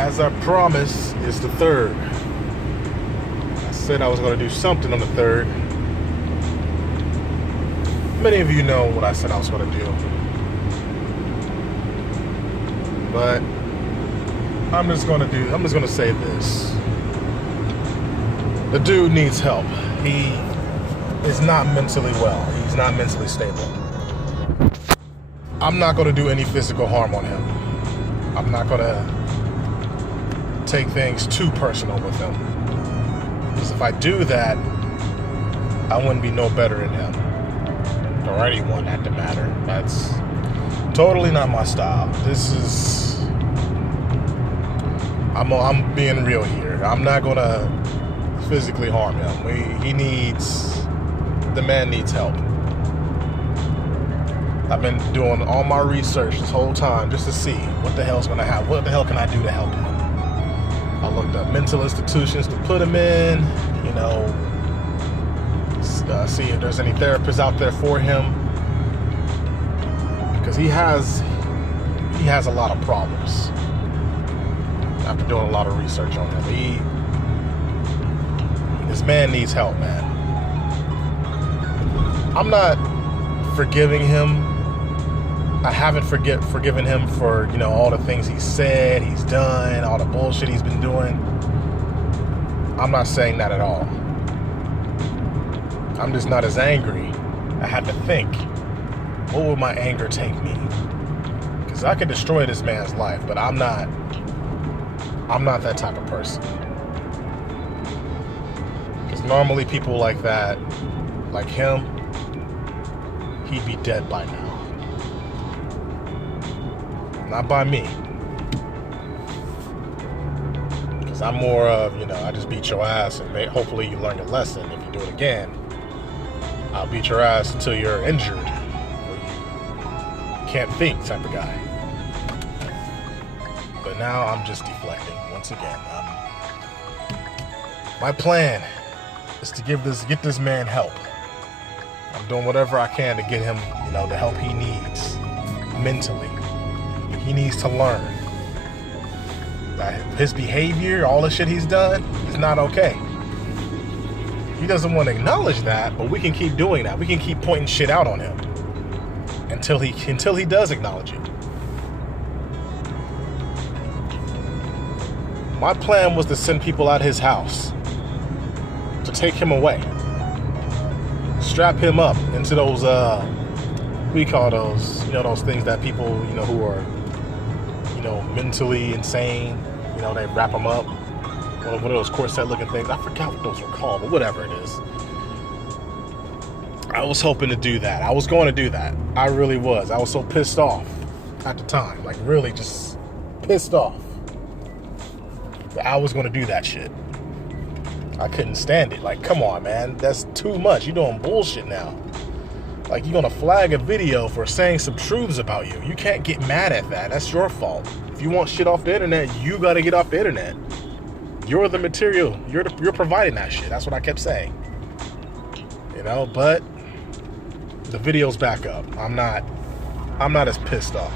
as I promised, it's the 3rd. I said I was going to do something on the 3rd. Many of you know what I said I was going to do. But I'm just going to say this. The dude needs help. He is not mentally well. He's not mentally stable. I'm not going to do any physical harm on him. I'm not going to take things too personal with him. Because if I do that, I wouldn't be no better than him. Or anyone at the matter. That's totally not my style. I'm being real here. I'm not going to physically harm him. The man needs help. I've been doing all my research this whole time just to see what the hell's gonna happen. What the hell can I do to help him? I looked up mental institutions to put him in, see if there's any therapists out there for him. Because he has a lot of problems. After doing a lot of research on him. This man needs help, man. I'm not forgiving him. I haven't forgiven him for, all the things he said, he's done, all the bullshit he's been doing. I'm not saying that at all. I'm just not as angry. I had to think, what would my anger take me? Because I could destroy this man's life, but I'm not that type of person. Because normally people like that, like him, he'd be dead by now. Not by me. Because I'm more of, I just beat your ass and hopefully you learn your lesson. If you do it again, I'll beat your ass until you're injured or you can't think type of guy. But now I'm just deflecting once again. My plan is to get this man help. I'm doing whatever I can to get him, the help he needs mentally. He needs to learn that his behavior, all the shit he's done, is not okay. He doesn't want to acknowledge that, but we can keep doing that. We can keep pointing shit out on him until he does acknowledge it. My plan was to send people out his house to take him away, strap him up into those we call those, those things that people, who are, mentally insane, they wrap them up. One of those corset looking things. I forgot what those were called, but whatever it is. I was hoping to do that. I was going to do that. I really was. I was so pissed off at the time. Like, really just pissed off that I was going to do that shit. I couldn't stand it. Like, come on, man. That's too much. You're doing bullshit now. Like, you're going to flag a video for saying some truths about you. You can't get mad at that. That's your fault. If you want shit off the internet, you got to get off the internet. You're the material. You're providing that shit. That's what I kept saying. But the video's back up. I'm not as pissed off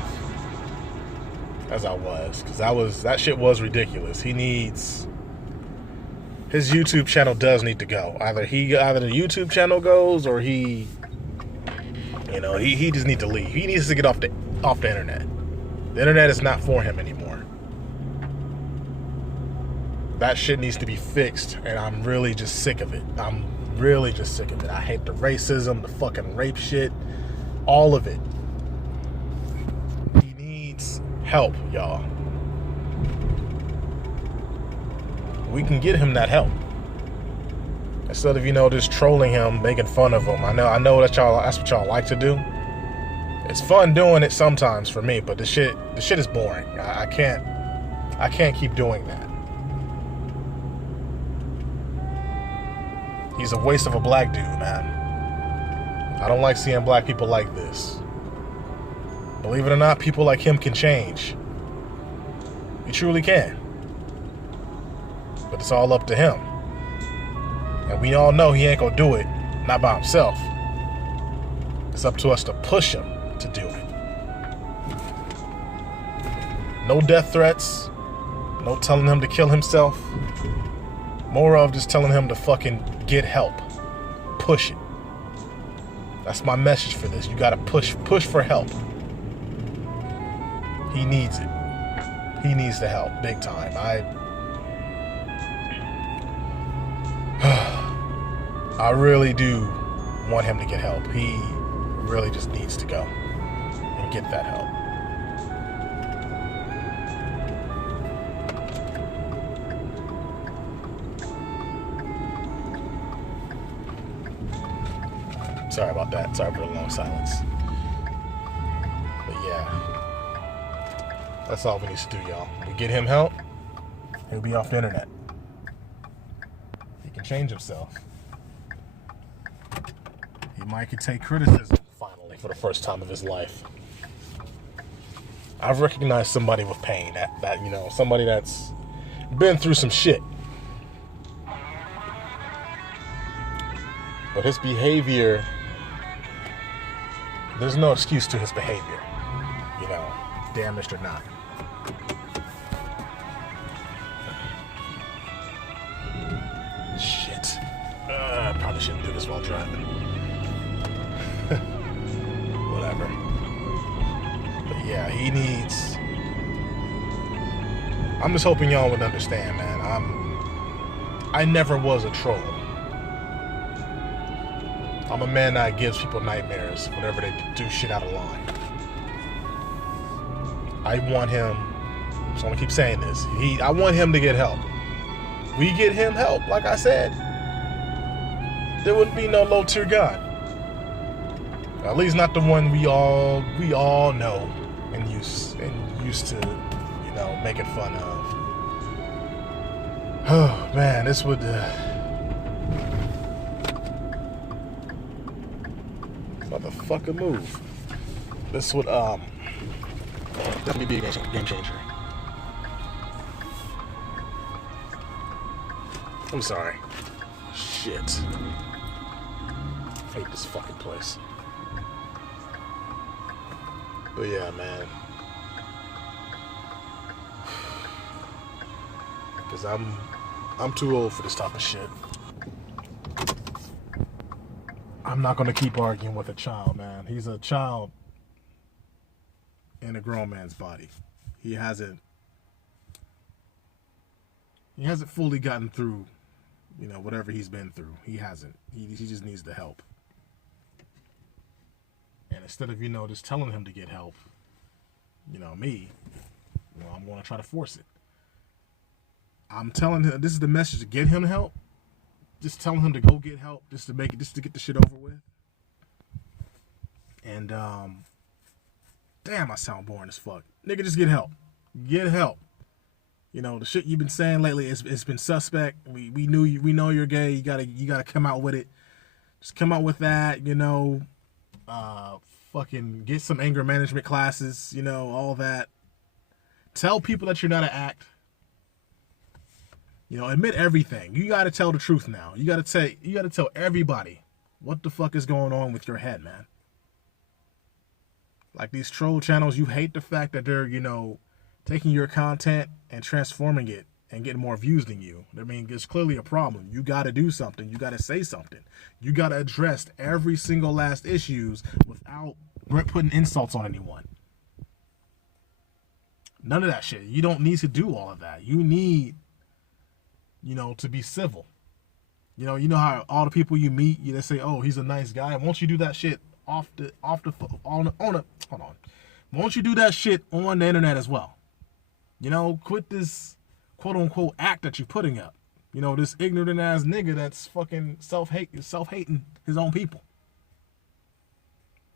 as I was. Because that shit was ridiculous. His YouTube channel does need to go. Either the YouTube channel goes or he just needs to leave. He needs to get off the internet. The internet is not for him anymore. That shit needs to be fixed, and I'm really just sick of it. I'm really just sick of it. I hate the racism, the fucking rape shit, all of it. He needs help, y'all. We can get him that help. Instead of, just trolling him, making fun of him. I know that's what y'all like to do. It's fun doing it sometimes for me, but the shit is boring. I can't keep doing that. He's a waste of a black dude, man. I don't like seeing black people like this. Believe it or not, people like him can change. You truly can. But it's all up to him. And we all know he ain't gonna do it, not by himself. It's up to us to push him to do it. No death threats, No telling him to kill himself. More of just telling him to fucking get help. Push it. That's my message for this. You gotta push for help. He needs it. He needs the help, big time. I really do want him to get help. He really just needs to go and get that help. Sorry about that. Sorry for the long silence. But yeah, that's all we need to do, y'all. We get him help, he'll be off the internet. He can change himself. He might could take criticism, finally, for the first time of his life. I've recognized somebody with pain, that you know, somebody that's been through some shit. But his behavior, there's no excuse to his behavior, you know, damaged or not. Shit. I probably shouldn't do this while driving. Whatever. But yeah, he needs... I'm just hoping y'all would understand, man. I never was a troll. I'm a man that gives people nightmares whenever they do shit out of line. I want him, so I'm gonna keep saying this. I want him to get help. We get him help, like I said, there wouldn't be no low tier God. At least not the one we all know and used to, you know, making fun of. Oh man, this would. Motherfucker move. This would definitely be a game changer. I'm sorry. Shit. I hate this fucking place. But yeah, man. Cause I'm too old for this type of shit. I'm not gonna keep arguing with a child, man. He's a child in a grown man's body. He hasn't fully gotten through, you know, whatever he's been through. He hasn't. He just needs the help. And instead of, you know, just telling him to get help, you know, I'm gonna try to force it. I'm telling him, this is the message, to get him help. Just telling him to go get help, just to get the shit over with. And damn, I sound boring as fuck. Nigga, just get help. Get help. You know, the shit you've been saying lately, it's been suspect. We know you're gay. You gotta come out with it. Just come out with that. You know, fucking get some anger management classes. You know, all that. Tell people that you're not an act. You know, admit everything. You gotta tell the truth now. You gotta tell everybody what the fuck is going on with your head, man. Like these troll channels, you hate the fact that they're, you know, taking your content and transforming it and getting more views than you. I mean, it's clearly a problem. You gotta do something. You gotta say something. You gotta address every single last issues without putting insults on anyone. None of that shit. You don't need to do all of that. You need, you know, to be civil. You know how all the people you meet, they say, "Oh, he's a nice guy." Won't you do that shit hold on. Won't you do that shit on the internet as well? You know, quit this quote unquote act that you're putting up. You know, this ignorant ass nigga that's fucking self-hating his own people.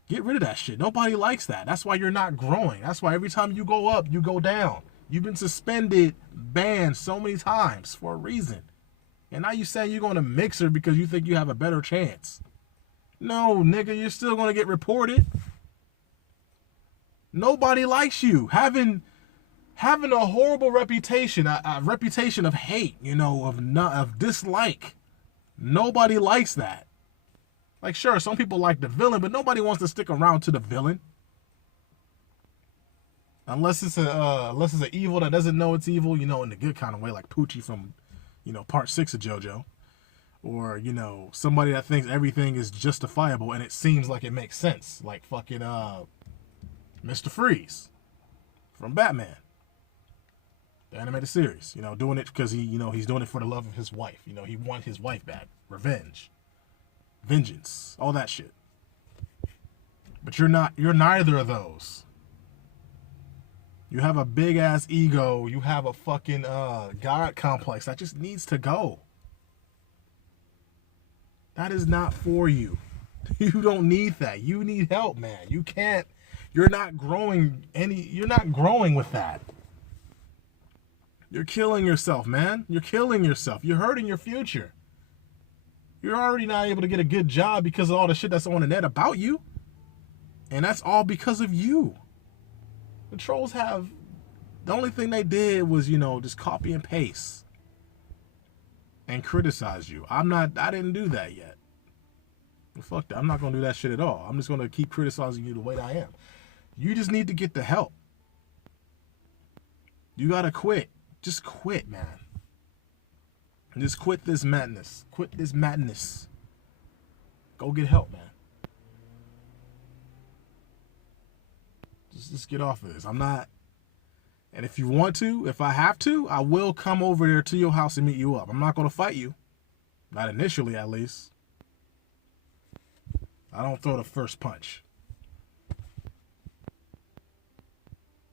Get rid of that shit. Nobody likes that. That's why you're not growing. That's why every time you go up, you go down. You've been suspended, banned so many times for a reason. And now you saying you're going to Mixer because you think you have a better chance. No, nigga, you're still going to get reported. Nobody likes you. Having a horrible reputation, a reputation of hate, you know, of dislike. Nobody likes that. Like, sure, some people like the villain, but nobody wants to stick around to the villain. Unless it's an evil that doesn't know it's evil, in the good kind of way, like Poochie from, part 6 of JoJo, or somebody that thinks everything is justifiable and it seems like it makes sense, like fucking Mr. Freeze from Batman, the animated series. Doing it because he's doing it for the love of his wife. He wants his wife back, revenge, vengeance, all that shit. But you're neither of those. You have a big ass ego. You have a fucking God complex that just needs to go. That is not for you. You don't need that. You need help, man. You can't. You're not growing with that. You're killing yourself, man. You're killing yourself. You're hurting your future. You're already not able to get a good job because of all the shit that's on the net about you. And that's all because of you. The trolls the only thing they did was, just copy and paste and criticize you. I didn't do that yet. Well, fuck that. I'm not going to do that shit at all. I'm just going to keep criticizing you the way I am. You just need to get the help. You got to quit. Just quit, man. Just quit this madness. Quit this madness. Go get help, man. Just get off of this. I'm not. And if you want to, if I have to, I will come over there to your house and meet you up. I'm not going to fight you. Not initially, at least. I don't throw the first punch.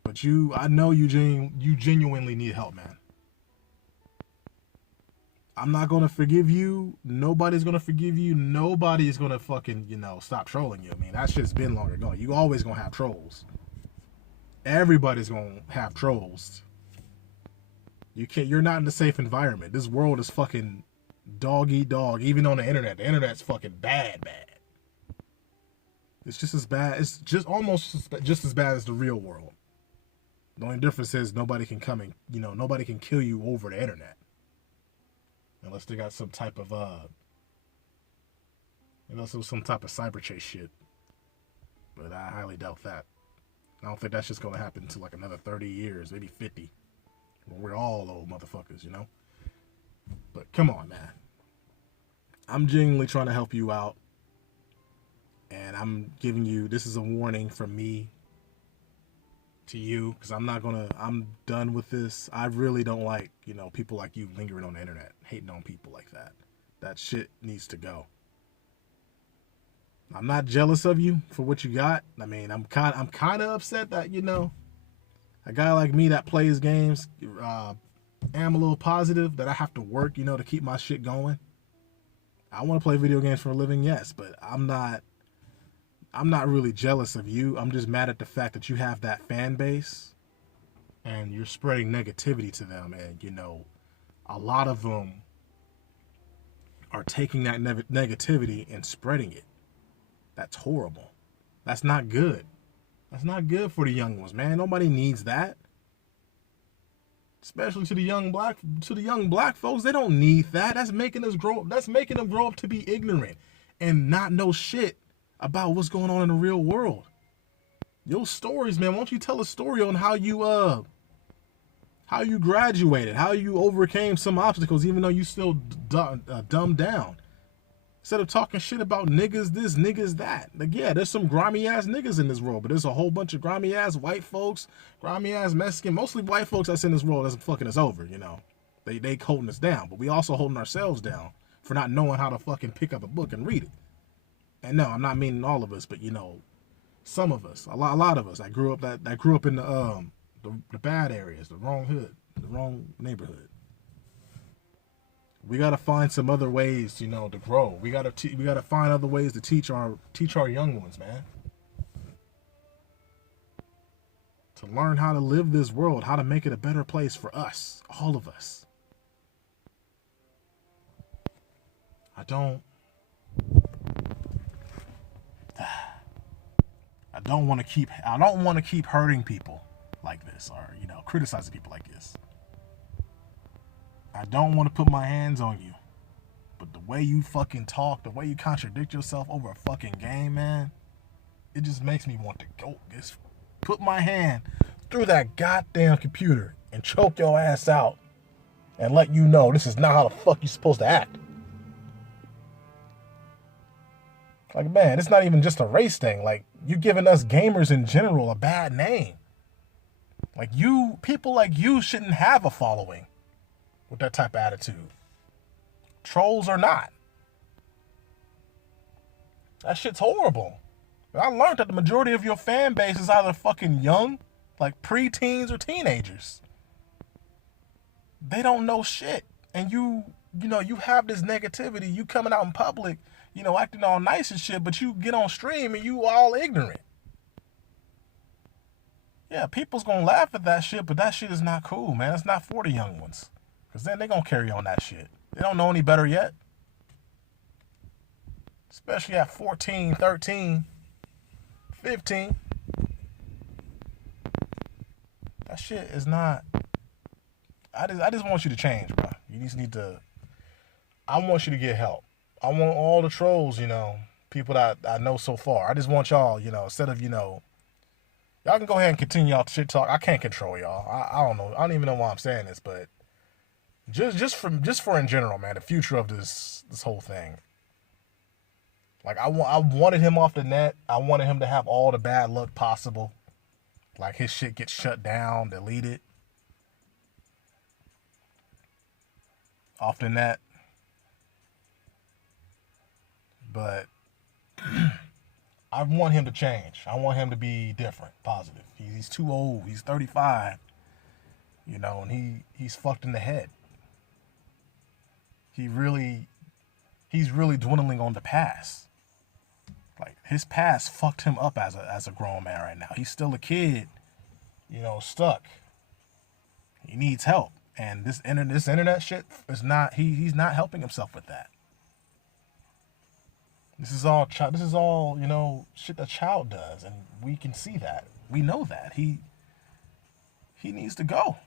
But I know you genuinely need help, man. I'm not going to forgive you. Nobody's going to forgive you. Nobody's going to fucking, stop trolling you. I mean, that shit's been long ago. You always going to have trolls. Everybody's going to have trolls. You're not in a safe environment. This world is fucking dog eat dog. Even on the internet. The internet's fucking bad. It's just as bad. It's just almost just as bad as the real world. The only difference is nobody can come and, nobody can kill you over the internet. Unless they got some type of, some type of cyber chase shit. But I highly doubt that. I don't think that's just going to happen until like another 30 years, maybe 50. When we're all old motherfuckers, But come on, man. I'm genuinely trying to help you out. And I'm giving you, this is a warning from me to you. Because I'm done with this. I really don't like, people like you lingering on the internet. Hating on people like that. That shit needs to go. I'm not jealous of you for what you got. I mean, I'm kind of upset that, a guy like me that plays games, am a little positive that I have to work, to keep my shit going. I want to play video games for a living, yes, but I'm not really jealous of you. I'm just mad at the fact that you have that fan base and you're spreading negativity to them. And, a lot of them are taking that negativity and spreading it. That's horrible. That's not good. That's not good for the young ones, man. Nobody needs that. Especially to the young black folks. They don't need that. That's making them grow up to be ignorant and not know shit about what's going on in the real world. Your stories, man. Why don't you tell a story on how you graduated, how you overcame some obstacles, even though you still dumbed down. Instead of talking shit about niggas this, niggas that. Like, yeah, there's some grimy ass niggas in this world, but there's a whole bunch of grimy ass white folks, grimy ass Mexican, mostly white folks that's in this world that's fucking us over, They holding us down, but we also holding ourselves down for not knowing how to fucking pick up a book and read it. And no, I'm not meaning all of us, but some of us, a lot of us. I grew up in the bad areas, the wrong hood, the wrong neighborhood. We gotta find some other ways, to grow. We gotta find other ways to teach our young ones, man. To learn how to live this world, how to make it a better place for us, all of us. I don't want to keep hurting people like this, or criticizing people like this. I don't want to put my hands on you, but the way you fucking talk, the way you contradict yourself over a fucking game, man, it just makes me want to go. Just put my hand through that goddamn computer and choke your ass out and let you know this is not how the fuck you supposed to act. Like, man, it's not even just a race thing. Like, you're giving us gamers in general a bad name. Like, people like you shouldn't have a following with that type of attitude. Trolls or not. That shit's horrible. I learned that the majority of your fan base is either fucking young, like preteens or teenagers. They don't know shit. And you have this negativity. You coming out in public, acting all nice and shit, but you get on stream and you all ignorant. Yeah, people's gonna laugh at that shit, but that shit is not cool, man. It's not for the young ones. Because then they gonna carry on that shit. They don't know any better yet. Especially at 14, 13, 15. That shit is not... I just want you to change, bro. You just need to... I want you to get help. I want all the trolls, people that I know so far. I just want y'all, instead of, y'all can go ahead and continue y'all shit talk. I can't control y'all. I don't know. I don't even know why I'm saying this, but just for in general, man, the future of this whole thing. Like, I wanted him off the net. I wanted him to have all the bad luck possible. Like, his shit gets shut down, deleted off the net. But I want him to change. I want him to be different, positive. He's too old. He's 35, and he's fucked in the head. He's really dwindling on the past. Like, his past fucked him up as a grown man right now. He's still a kid, stuck. He needs help. And this internet shit is not, he's not helping himself with that. This is all, shit a child does, and we can see that. We know that. He needs to go.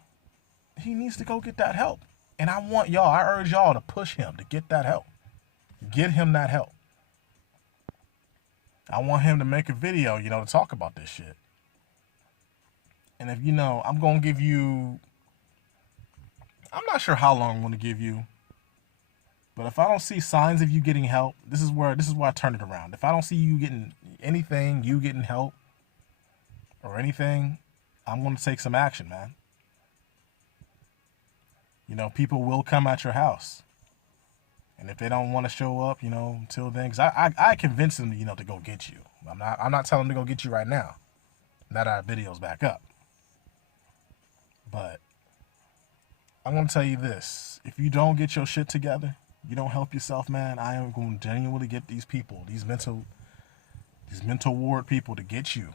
He needs to go get that help. And I urge y'all to push him to get that help. Get him that help. I want him to make a video, to talk about this shit. And if, I'm going to give you, I'm not sure how long I'm going to give you. But if I don't see signs of you getting help, this is where I turn it around. If I don't see you getting anything, you getting help or anything, I'm going to take some action, man. People will come at your house. And if they don't want to show up, until then, because I convince them, to go get you. I'm not telling them to go get you right now. Now that our video's back up. But I'm going to tell you this. If you don't get your shit together, you don't help yourself, man, I am going to genuinely get these people, these mental ward people to get you.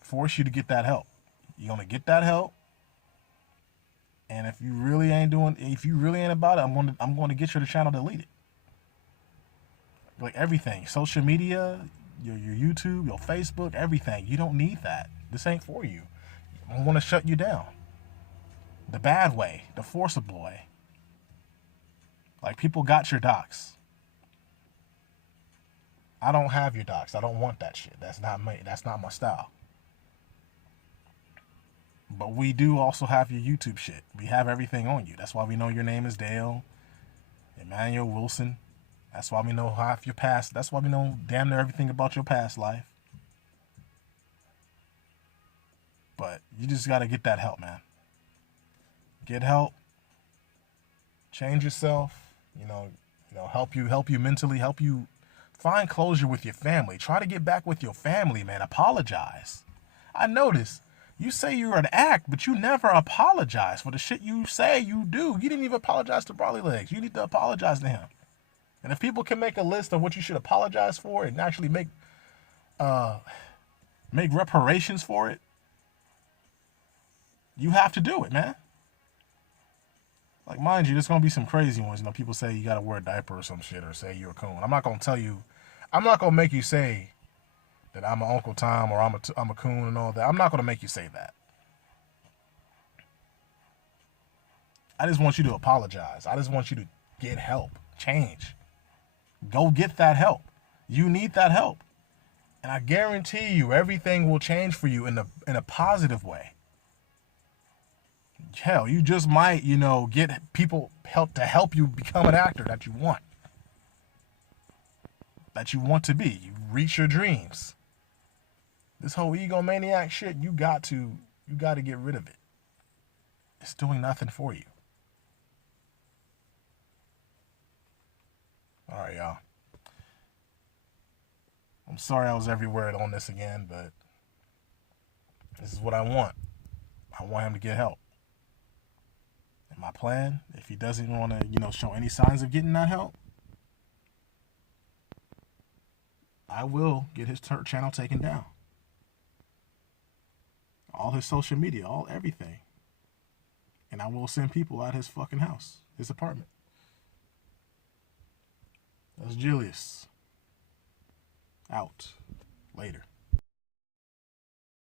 Force you to get that help. You're going to get that help. And if you really ain't about it, I'm going to get your channel deleted. Like, everything. Social media, your YouTube, your Facebook, everything. You don't need that. This ain't for you. I'm going to shut you down. The bad way, the forcible way. Like, people got your docs. I don't have your docs. I don't want that shit. That's not me. That's not my style. But we do also have your YouTube shit. We have everything on you. That's why we know your name is Dale Emmanuel Wilson. That's why we know half your past. That's why we know damn near everything about your past life. But you just got to get that help, man. Get help. Change yourself. Help you mentally, help you find closure with your family. Try to get back with your family, man. Apologize. I notice you say you're an act, but you never apologize for the shit you say you do. You didn't even apologize to Brawly Legs. You need to apologize to him. And if people can make a list of what you should apologize for and actually make reparations for it, you have to do it, man. Like, mind you, there's going to be some crazy ones. People say you got to wear a diaper or some shit, or say you're a coon. I'm not going to make you say that I'm an Uncle Tom or I'm a coon and all that. I'm not going to make you say that. I just want you to apologize. I just want you to get help. Change. Go get that help. You need that help. And I guarantee you everything will change for you in a positive way. Hell, you just might, get people help you become an actor that you want. That you want to be. You reach your dreams. This whole egomaniac shit, you got to get rid of it. It's doing nothing for you. All right, y'all. I'm sorry I was everywhere on this again, but this is what I want. I want him to get help. And my plan, if he doesn't want to, show any signs of getting that help, I will get his channel taken down. All his social media, everything. And I will send people out his fucking house, his apartment. That's Julius. Out. Later.